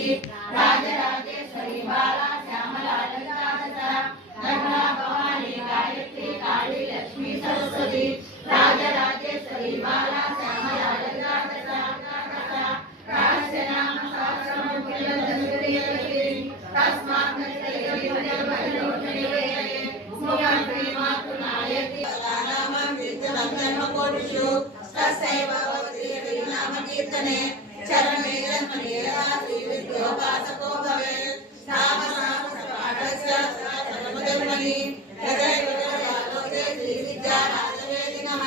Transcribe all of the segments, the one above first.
सरस्वती राजराजेश्वरी बाला श्यामला ललिता तथा नर्मदा भवानी गायत्री काली लक्ष्मी सरस्वती राजराजेश्वरी बाला श्यामला ललिता तथा रहस्य नाम सहस्रम तस्मात् चरणे जन्मने राशि विद्योपासको भवेत् नाम पाठस्य धर्मधर्मणि हृदय श्री विद्या राजवेदिनः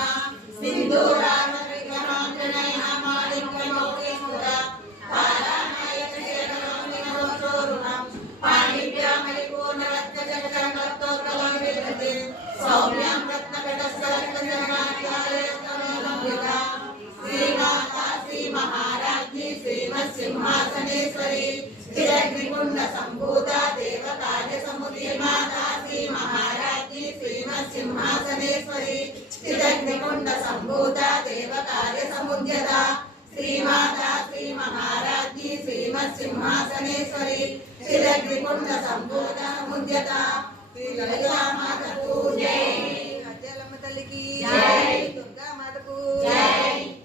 सिन्धूरामविग्रहां जनयः मालिक्यमौकेश्वरा पारानायक शेखरं पाणिभ्यां मणिपूर्णरत्नचषकं कर्तोत्कलं विधते सौम्यां रत्नकटस्थलकचरणाध्यायस्तमोलम्बिका श्रीमाता श्री महाराज्ञी श्रीमत्सिंहासनेश्वरी स्थिरग्निकुण्ड सम्भूता देवकार्य समुद्री माता श्री महाराज्ञी श्रीमत्सिंहासनेश्वरी स्थिरग्निकुण्ड सम्भूता देवकार्य समुद्यता श्रीमाता श्री महाराज्ञी श्रीमत्सिंहासनेश्वरी स्थिरग्निकुण्ड सम्भूता समुद्यता श्री ललिता माता को जय। अज्जलम्मा तल्ली की जय। दुर्गा माता को जय।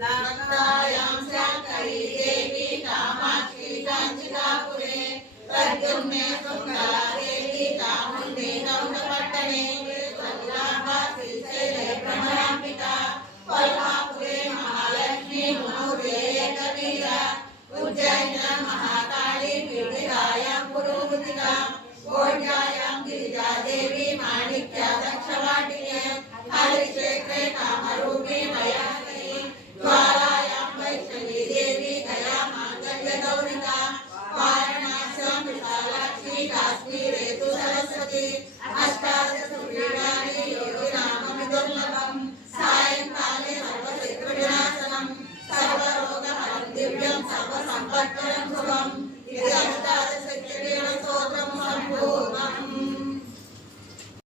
लाक्षायां शाकरी देवी कामाक्षी कांचिकापुरे प्रद्युम्ने सुंदरा देवी चामुण्डी गौडपट्टने वल्लाभा श्रीशैले भ्रमराम्बिका कोल्हापुरे महालक्ष्मी मुनूरे एकवीरा उज्जैन महाकाली पीठिकायां गुरुमुदिका कोट्यायां गिरिजा देवी माणिक्या दक्षवाटिके हरिक्षेत्रे कामरूपी मया ज्वालायां वैष्णवी देवी गया मांगल्यगौरिका वाराणस्यां विशालाक्षी काश्मीरे तु सरस्वती अष्टादशपीठानि योगिनाममिदुर्लभं सायंकाले सर्वशत्रुविनाशनं सर्वरोगहरं दिव्यं सर्वसम्पत्करं शुभम्